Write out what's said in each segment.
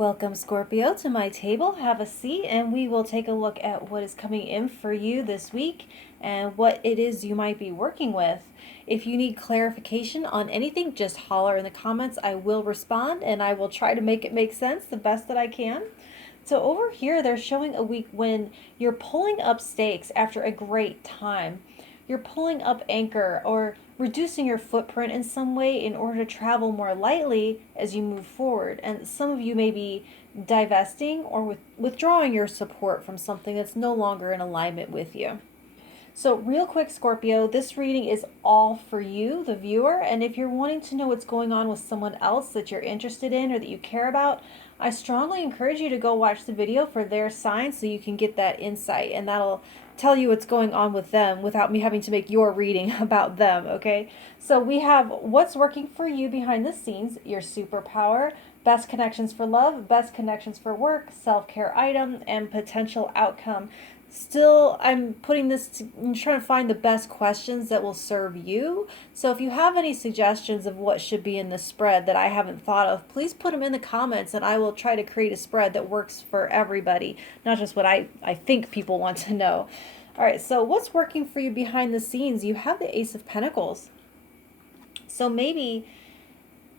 Welcome, Scorpio, to my table. Have a seat and we will take a look at what is coming in for you this week and what it is you might be working with. If you need clarification on anything, just holler in the comments. I will respond and I will try to make it make sense the best that I can. So over here, they're showing a week when you're pulling up stakes after a great time. You're pulling up anchor or reducing your footprint in some way in order to travel more lightly as you move forward. And some of you may be divesting or withdrawing your support from something that's no longer in alignment with you. So real quick, Scorpio, this reading is all for you, the viewer, and if you're wanting to know what's going on with someone else that you're interested in or that you care about, I strongly encourage you to go watch the video for their sign so you can get that insight, and that'll tell you what's going on with them without me having to make your reading about them, okay? So we have what's working for you behind the scenes, your superpower, best connections for love, best connections for work, self-care item, and potential outcome. Still, I'm trying to find the best questions that will serve you. So if you have any suggestions of what should be in the spread that I haven't thought of, please put them in the comments and I will try to create a spread that works for everybody, not just what I think people want to know. All right, so what's working for you behind the scenes? You have the Ace of Pentacles. So maybe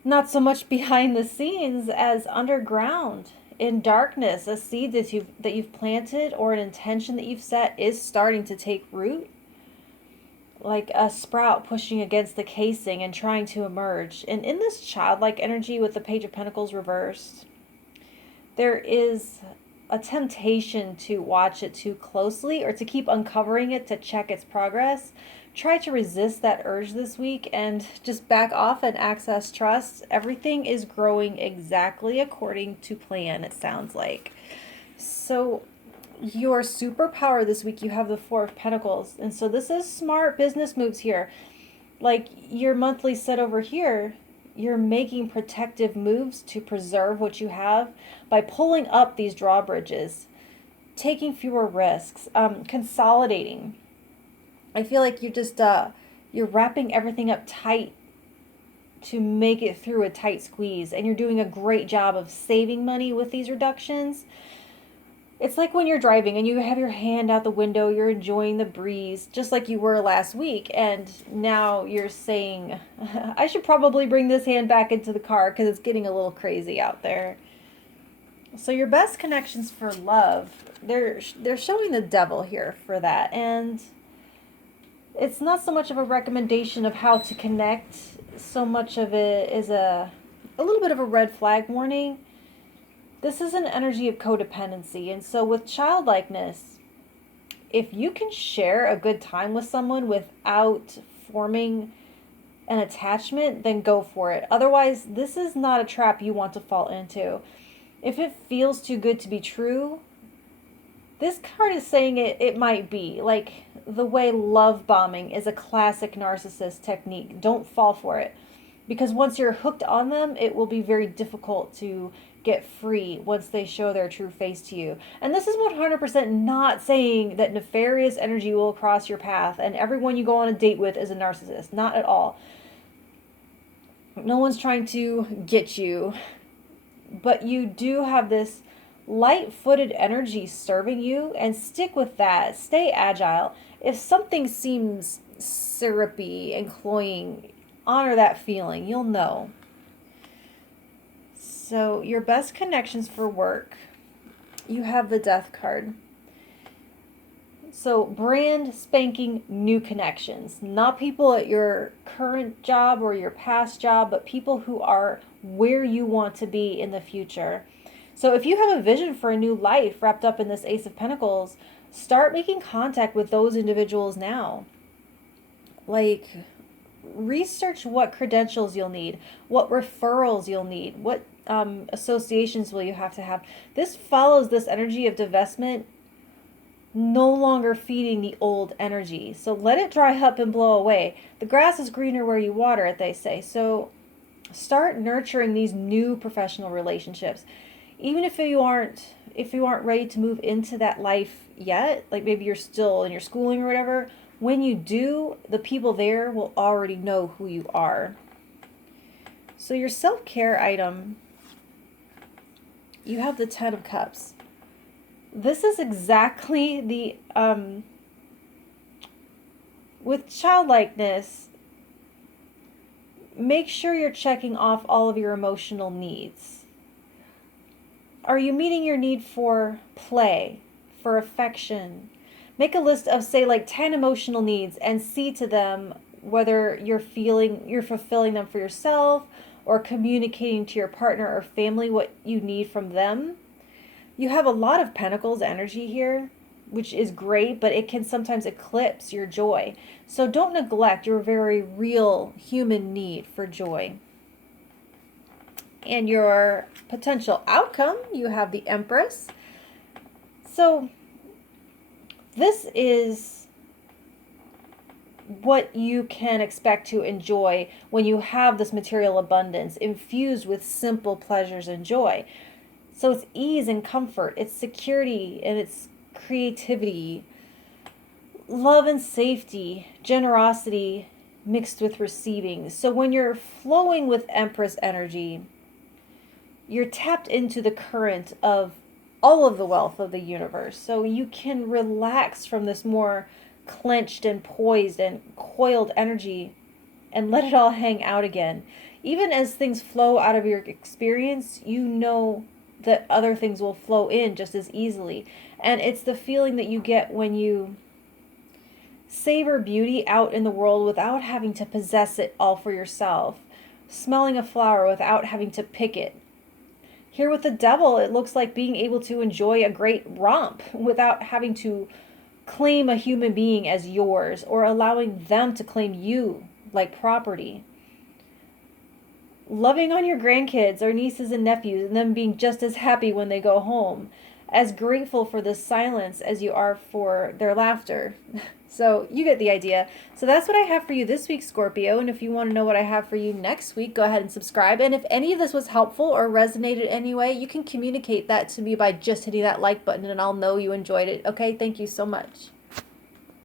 not so much behind the scenes as underground. In darkness, a seed that you've planted or an intention that you've set is starting to take root, like a sprout pushing against the casing and trying to emerge. And in this childlike energy with the Page of Pentacles reversed, there is a temptation to watch it too closely or to keep uncovering it to check its progress. Try to resist that urge this week and just back off and access trust. Everything is growing exactly according to plan, it sounds like. So your superpower this week, you have the Four of Pentacles. And so this is smart business moves here. Like your monthly set over here, you're making protective moves to preserve what you have by pulling up these drawbridges, taking fewer risks, consolidating. I feel like you're wrapping everything up tight to make it through a tight squeeze, and you're doing a great job of saving money with these reductions. It's like when you're driving and you have your hand out the window, you're enjoying the breeze, just like you were last week, and now you're saying, I should probably bring this hand back into the car because it's getting a little crazy out there. So your best connections for love, they're showing the Devil here for that, and it's not so much of a recommendation of how to connect, so much of it is a little bit of a red flag warning. This is an energy of codependency, and so with childlikeness, if you can share a good time with someone without forming an attachment, then go for it. Otherwise, this is not a trap you want to fall into. If it feels too good to be true, this card is saying it might be. Like the way love bombing is a classic narcissist technique. Don't fall for it. Because once you're hooked on them, it will be very difficult to get free once they show their true face to you. And this is 100% not saying that nefarious energy will cross your path and everyone you go on a date with is a narcissist. Not at all. No one's trying to get you. But you do have this light-footed energy serving you, and stick with that. Stay agile. If something seems syrupy and cloying, honor that feeling. You'll know. So your best connections for work, you have the Death card. So brand spanking new connections, not people at your current job or your past job, but people who are where you want to be in the future. So if you have a vision for a new life wrapped up in this Ace of Pentacles, start making contact with those individuals now. Like, research what credentials you'll need, what referrals you'll need, what associations will you have to have. This follows this energy of divestment, no longer feeding the old energy. So let it dry up and blow away. The grass is greener where you water it, they say. So start nurturing these new professional relationships. Even if you aren't ready to move into that life yet, like maybe you're still in your schooling or whatever, when you do, the people there will already know who you are. So your self-care item, You have the Ten of Cups. This is exactly the, with childlikeness, make sure you're checking off all of your emotional needs. Are you meeting your need for play, for affection? Make a list of, say, like 10 emotional needs and see to them whether you're fulfilling them for yourself or communicating to your partner or family what you need from them. You have a lot of Pentacles energy here, which is great, but it can sometimes eclipse your joy. So don't neglect your very real human need for joy. And your potential outcome, you have the Empress. So this is what you can expect to enjoy when you have this material abundance infused with simple pleasures and joy. So it's ease and comfort, it's security and it's creativity, love and safety, generosity mixed with receiving. So when you're flowing with Empress energy, you're tapped into the current of all of the wealth of the universe. So you can relax from this more clenched and poised and coiled energy and let it all hang out again. Even as things flow out of your experience, you know that other things will flow in just as easily. And it's the feeling that you get when you savor beauty out in the world without having to possess it all for yourself. Smelling a flower without having to pick it. Here with the Devil, it looks like being able to enjoy a great romp without having to claim a human being as yours or allowing them to claim you like property. Loving on your grandkids or nieces and nephews and them being just as happy when they go home. As grateful for the silence as you are for their laughter. So you get the idea. So that's what I have for you this week, Scorpio. And if you want to know what I have for you next week, go ahead and subscribe. And if any of this was helpful or resonated anyway, you can communicate that to me by just hitting that like button and I'll know you enjoyed it. Okay, thank you so much.